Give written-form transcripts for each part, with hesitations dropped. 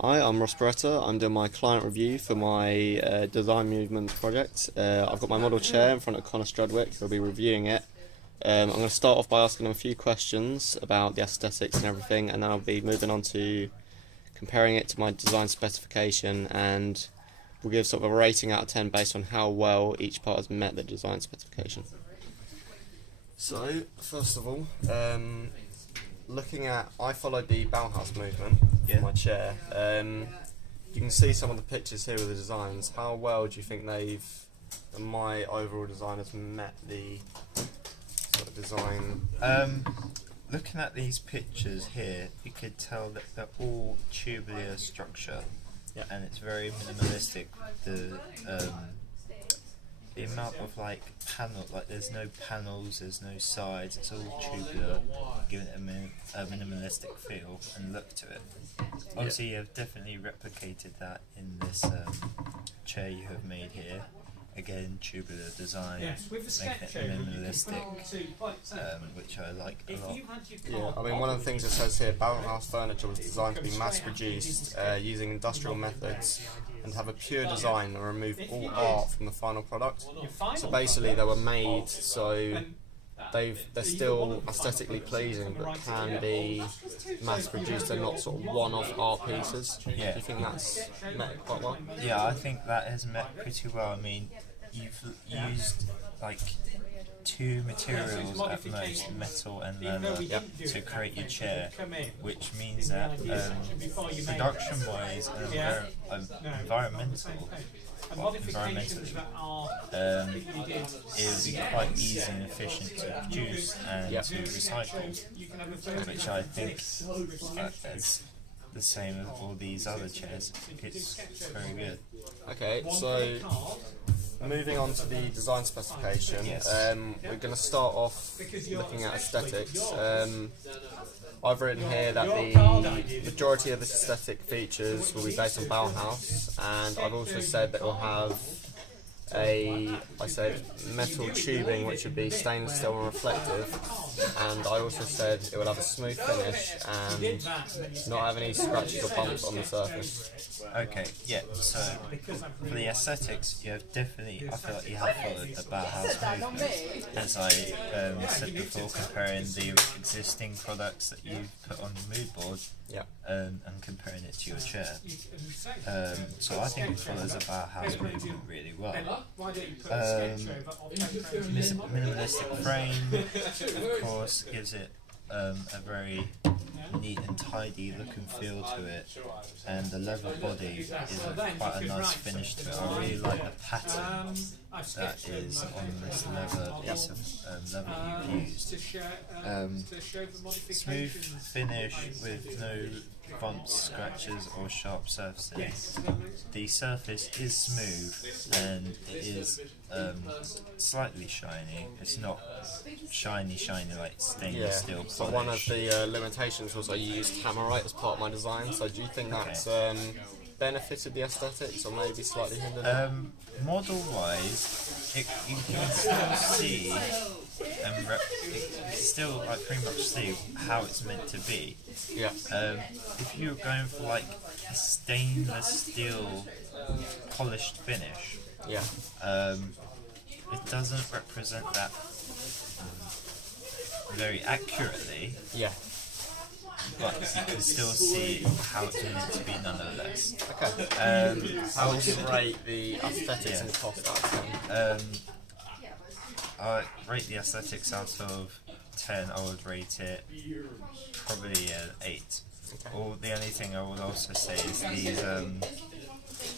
Hi, I'm Ross Beretta. I'm doing my client review for my design movement project. I've got my model chair in front of Connor Strudwick, who'll be reviewing it. I'm going to start off by asking him a few questions about the aesthetics and everything, and then I'll be moving on to comparing it to my design specification, and we'll give sort of a rating out of 10 based on how well each part has met the design specification. So, first of all, I followed the Bauhaus movement for my chair. You can see some of the pictures here with the designs. How well do you think my overall design has met the sort of design? Looking at these pictures here, you could tell that they're all tubular structure, and it's very minimalistic. The amount of there's no panels, there's no sides, it's all tubular, giving it a minimalistic feel and look to it. Obviously, you have definitely replicated that in this chair you have made here. Again, tubular design, making it minimalistic, which I like a lot. Yeah, I mean, one of the things it says here, Bauhaus furniture was designed to be mass-produced using industrial methods and have a pure design and remove all art from the final product. So basically, they were made so they're still aesthetically pleasing, but can be mass-produced. They're not sort of one-off art pieces. Yeah. Do you think that's met quite well? Yeah, I think that has met pretty well. I mean, you've used like two materials at most, metal and leather, to create your chair, which means that production-wise and environmentally, it would be quite easy and efficient to produce and to recycle, which I think is the same as all these other chairs. It's very good. Okay, so moving on to the design specification, we're going to start off looking at aesthetics. I've written here that the majority of its aesthetic features will be based on Bauhaus, and I've also said that it will have metal tubing which would be stainless steel and reflective, and I also said it will have a smooth finish and not have any scratches or bumps on the surface. Okay, yeah, so for the aesthetics, you have definitely, I feel like you have followed the Bauhaus movement, as I said before, comparing the existing products that you've put on the mood board and comparing it to your chair. So I think it follows the Bauhaus movement really well. Minimalistic frame, of course, gives it a very neat and tidy look and feel to it, and the leather body is quite a nice finish to it. I really like the pattern that is on this leather piece of leather you've used. Smooth finish with no bumps, scratches or sharp surfaces. The surface is smooth and it is slightly shiny. It's not shiny like stainless steel polish. So one of the limitations was I used Hammerite as part of my design, so do you think that's benefited the aesthetics or maybe slightly hindered it? Model wise, you can still see and still pretty much see how it's meant to be. Yeah. If you're going for like a stainless steel polished finish, it doesn't represent that very accurately. Yeah. But you can still see how it's meant to be nonetheless. Okay. How would you rate the aesthetics and cost out of 10? I rate the aesthetics out of 10. I would rate it probably an 8. The only thing I would also say is these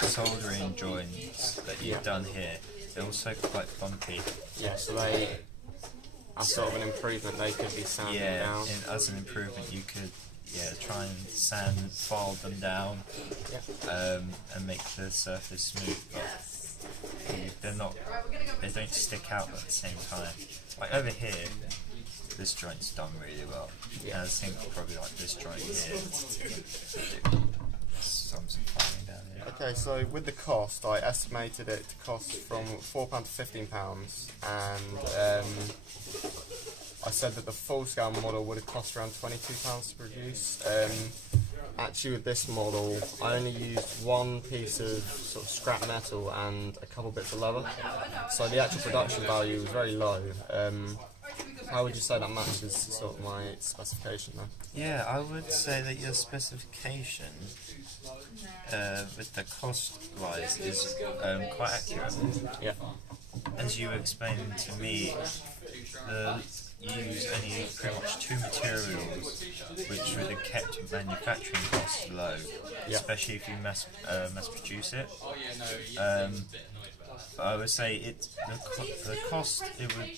soldering joints that you've done here, they're also quite bumpy. Yeah, so they, as sort of an improvement, they could be sanded down. Yeah, as an improvement you could try and file them down and make the surface smooth, but they don't stick out at the same time. Like over here, this joint's done really well. And I think probably like this joint here. Some filing down here. Okay, so with the cost, I estimated it to cost from £4 to £15, and I said that the full scale model would have cost around £22 to produce. actually with this model, I only used one piece of sort of scrap metal and a couple bits of leather. So the actual production value was very low. How would you say that matches sort of my specification there? Yeah, I would say that your specification with the cost wise is quite accurate. Yeah. As you explained to me, you use only pretty much two materials, which would have kept manufacturing costs low, Yeah. especially if you mass produce it. I would say the cost it would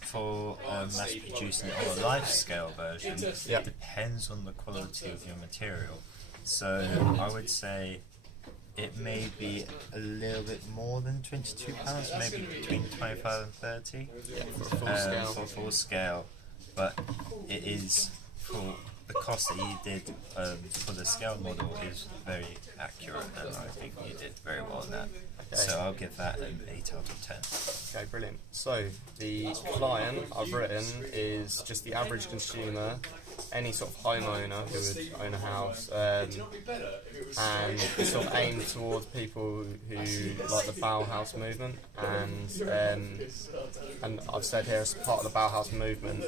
for mass producing it on a life scale version Yeah. depends on the quality of your material. So I would say it may be a little bit more than £22, maybe between 25 and 30 Yeah, for a full scale. for full scale, but it is for the cost that you did for the scale model is very accurate, and I think you did very well in that. Okay. So I'll give that an 8 out of 10. Okay, brilliant. So the client I've written is just the average consumer, any sort of homeowner who would own a house, and it's sort of aimed towards people who like the Bauhaus movement, and I've said here as part of the Bauhaus movement,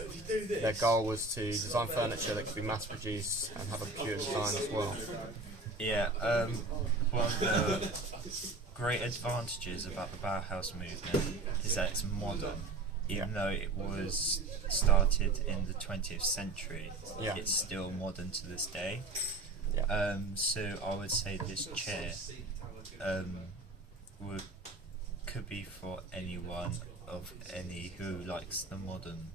their goal was to design furniture that could be mass produced and have a pure design as well. Yeah, one of the great advantages about the Bauhaus movement is that it's modern. Even though it was started in the 20th century, Yeah. it's still modern to this day. Yeah. So I would say this chair could be for anyone who likes the modern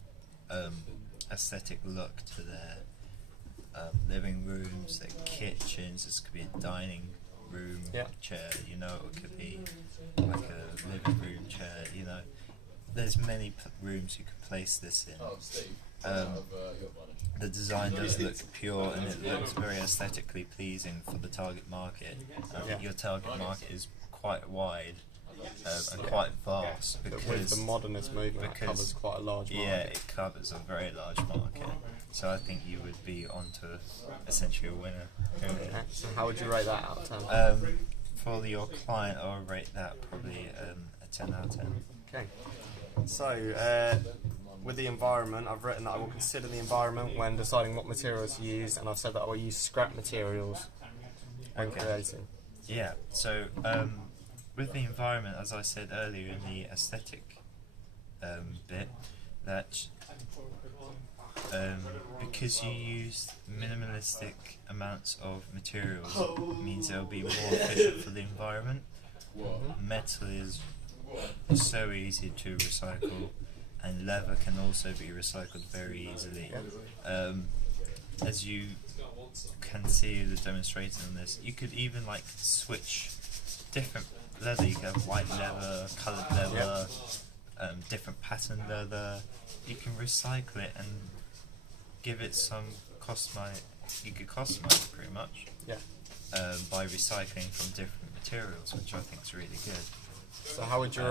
aesthetic look to their living rooms, their kitchens. This could be a dining room Yeah. chair, it could be like a living room chair, There's many rooms you could place this in. The design does look pure and it looks very aesthetically pleasing for the target market. I think your target market is quite wide and quite vast But with because the modernist movement, it covers quite a large market. yeah, it covers a very large market. So I think you would be onto essentially a winner. Okay, so how would you rate that out of 10? For your client, I'll rate that probably a 10 out of 10. Okay. So, with the environment, I've written that I will consider the environment when deciding what materials to use, and I've said that I will use scrap materials when Okay. creating. Yeah, so with the environment, as I said earlier in the aesthetic bit, that because you use minimalistic amounts of materials means it'll be more efficient for the environment. Metal is so easy to recycle, and leather can also be recycled very easily. As you can see the demonstration on this, you could even like switch different leather. You could have white leather, coloured leather, different pattern leather. You can recycle it and give it some you could customize it pretty much by recycling from different materials, which I think is really good. So how would you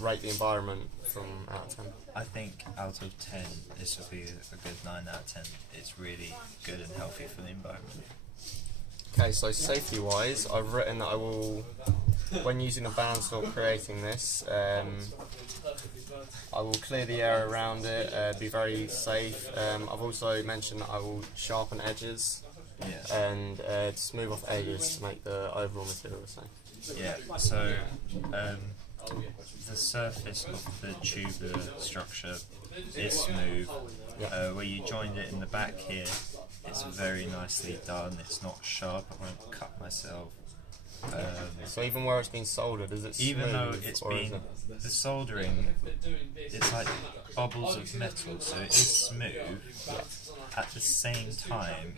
rate the environment from out of 10? I think out of 10, this would be a good 9 out of 10. It's really good and healthy for the environment. Okay, so safety-wise, I've written that I will, when using a bandsaw creating this, I will clear the air around it, be very safe. I've also mentioned that I will sharpen edges and smooth off edges to make the overall material the same. Yeah, so the surface of the tubular structure is smooth. Where you joined it in the back here, it's very nicely done. It's not sharp. I won't cut myself. So even where it's been soldered, is it smooth? Even though it's or is been it... the soldering, it's like bubbles of metal, so it is smooth. At the same time,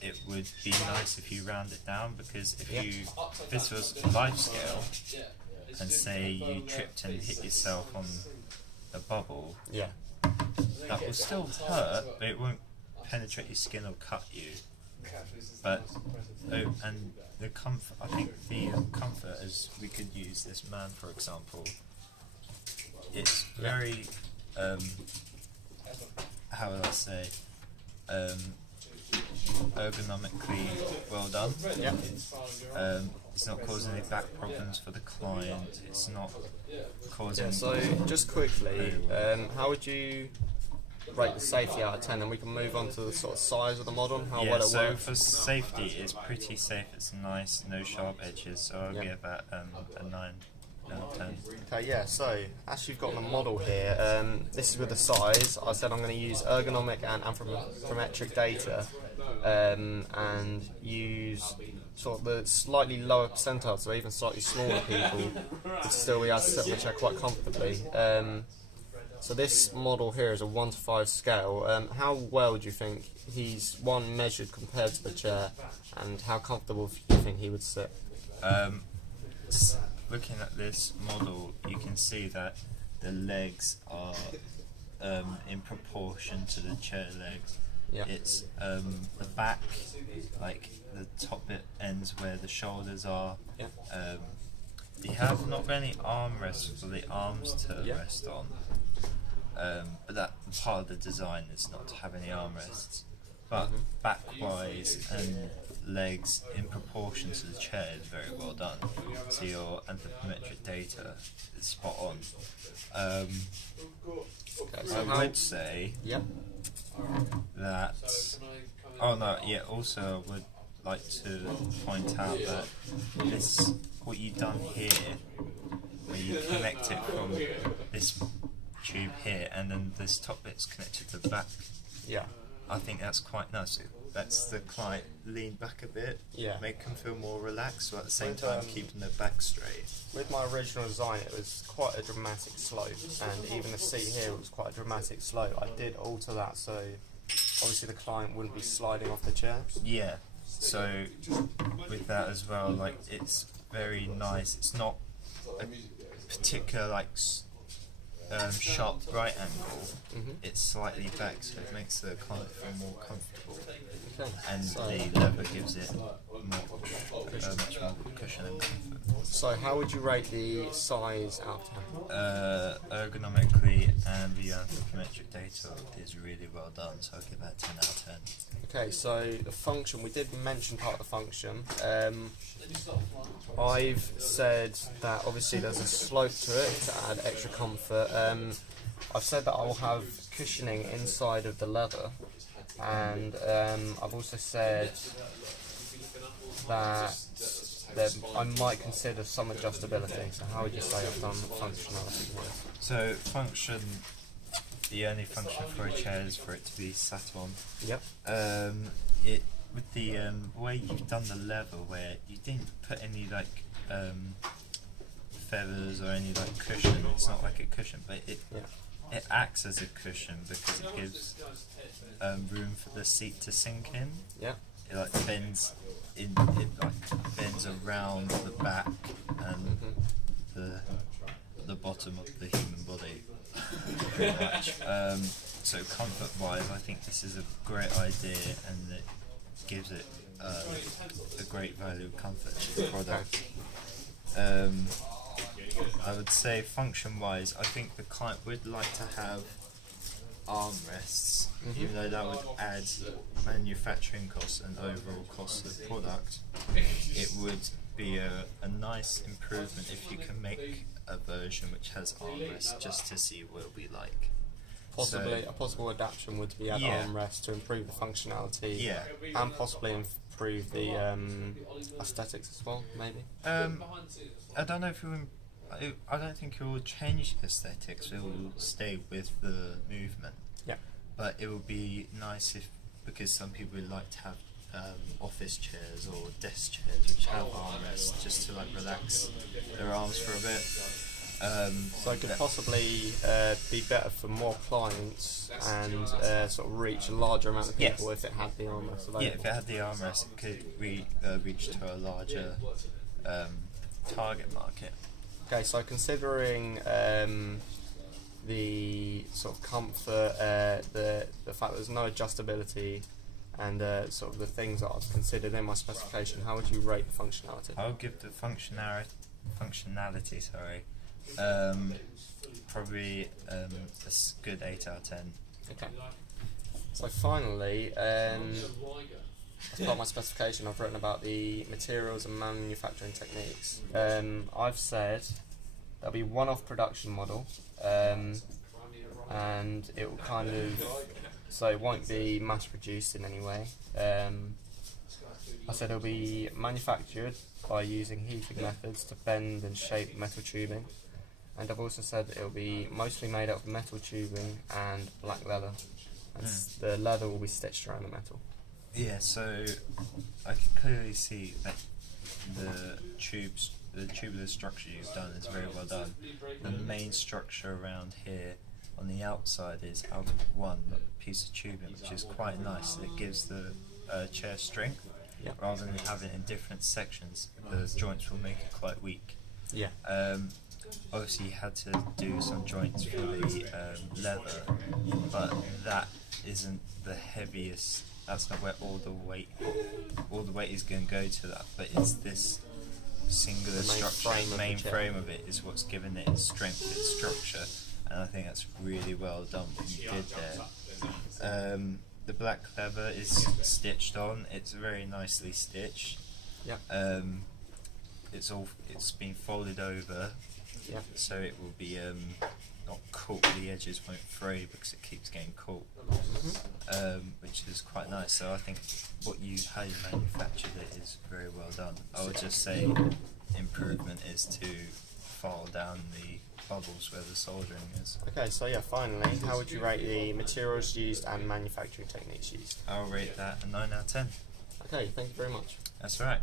it would be nice if you round it down, because if this was life scale, and say you tripped and hit yourself on a bubble, that will still hurt, but it won't penetrate your skin or cut you. But and the comfort, I think the comfort, as we could use this man for example, it's very how would I say, ergonomically well done. Yeah. It's not causing any back problems for the client. It's not causing. Yeah, so just quickly, how would you rate the safety out of 10? And we can move on to the sort of size of the model and how Yeah, well it so works. for safety, it's pretty safe. It's nice, no sharp edges. So I'll Yeah. give that a 9 out of 10. Okay, yeah, so as you've got the model here, this is with the size. I said I'm going to use ergonomic and anthropometric data and use sort of the slightly lower percentile, so even slightly smaller people would still be able to sit on the chair quite comfortably. So this model here is a 1 to 5 scale. How well do you think he's measured compared to the chair, and how comfortable do you think he would sit? Looking at this model, you can see that the legs are in proportion to the chair legs. Yeah. It's the back, like the top bit ends where the shoulders are. Yeah. You have not many armrests for the arms to Yeah. rest on, but that part of the design is not to have any armrests. But back-wise and legs in proportion to the chair is very well done. So your anthropometric data is spot on. Okay, so I would say Yeah. that. Oh no, yeah. Also, I would like to point out that what you've done here, where you connect it from this tube here, and then this top bit's connected to the back. Yeah. I think that's quite nice. It lets the client lean back a bit, Yeah. make them feel more relaxed, while at the same And, time keeping their back straight. With my original design, it was quite a dramatic slope, and even the seat here was quite a dramatic slope. I did alter that so obviously the client wouldn't be sliding off the chair. Yeah. So with that as well, like it's very nice. It's not a particular sharp right angle. It's slightly back, so it makes the client feel more comfortable. Okay. And So, the leather gives it much more cushion and comfort. so how would you rate the size out of 10? Ergonomically and the anthropometric data is really well done, so I'll give that 10 out of 10. Okay, so the function, we did mention part of the function. I've said that obviously there's a slope to it to add extra comfort. I've said that I'll have cushioning inside of the leather, and I've also said that I might consider some adjustability. So how would you say I've done functionality here? So the only function for a chair is for it to be sat on. Yep. With the way you've done the leather, where you didn't put any feathers or any cushion. It's not like a cushion, but it acts as a cushion because it gives room for the seat to sink in. Yeah. It bends around the back and the bottom of the human body, pretty much. So comfort-wise, I think this is a great idea, and it gives it a great value of comfort to the product. I would say function-wise, I think the client would like to have armrests, even though that would add manufacturing costs and overall cost of the product. It would be a nice improvement if you can make a version which has armrests, just to see what it'll be like. Possibly a possible adaptation would be add armrest to improve the functionality, and possibly improve the aesthetics as well, maybe. I don't know if I don't think it will change the aesthetics. It will stay with the movement. Yeah. But it would be nice because some people would like to have office chairs or desk chairs which have armrests, just to relax their arms for a bit. So it could possibly be better for more clients and sort of reach a larger amount of people if it had the armrest available. Yeah, if it had the armrest, it could reach to a larger target market. Okay, so considering the sort of comfort, the fact that there's no adjustability, and sort of the things that I've considered in my specification, how would you rate the functionality? I'll give the functionality, probably a good 8 out of 10. Okay. So finally, as part of my specification, I've written about the materials and manufacturing techniques. I've said there'll be one-off production model, and it will so it won't be mass-produced in any way. I said it'll be manufactured by using heating methods to bend and shape metal tubing, and I've also said it'll be mostly made out of metal tubing and black leather, and the leather will be stitched around the metal. Yeah, so I can clearly see that the tubular structure you've done is very well done. The main structure around here on the outside is out of one piece of tubing, which is quite nice. It gives the chair strength. Yeah. Rather than having it in different sections, the joints will make it quite weak. Yeah. Obviously, you had to do some joints for the leather, but that isn't the heaviest. That's not where all the weight is going to go to that. But it's this singular structure, main frame of it, is what's given it its strength, its structure, and I think that's really well done what you did there. The black leather is stitched on. It's very nicely stitched. Yeah. It's been folded over. Yeah. So it will be not caught. The edges won't fray because it keeps getting caught. Which is quite nice. So I think how you manufactured it is very well done. I would just say improvement is to file down the bubbles where the soldering is. Okay, so yeah, finally, how would you rate the materials used and manufacturing techniques used? I'll rate that a 9 out of 10. Okay, thank you very much. That's right.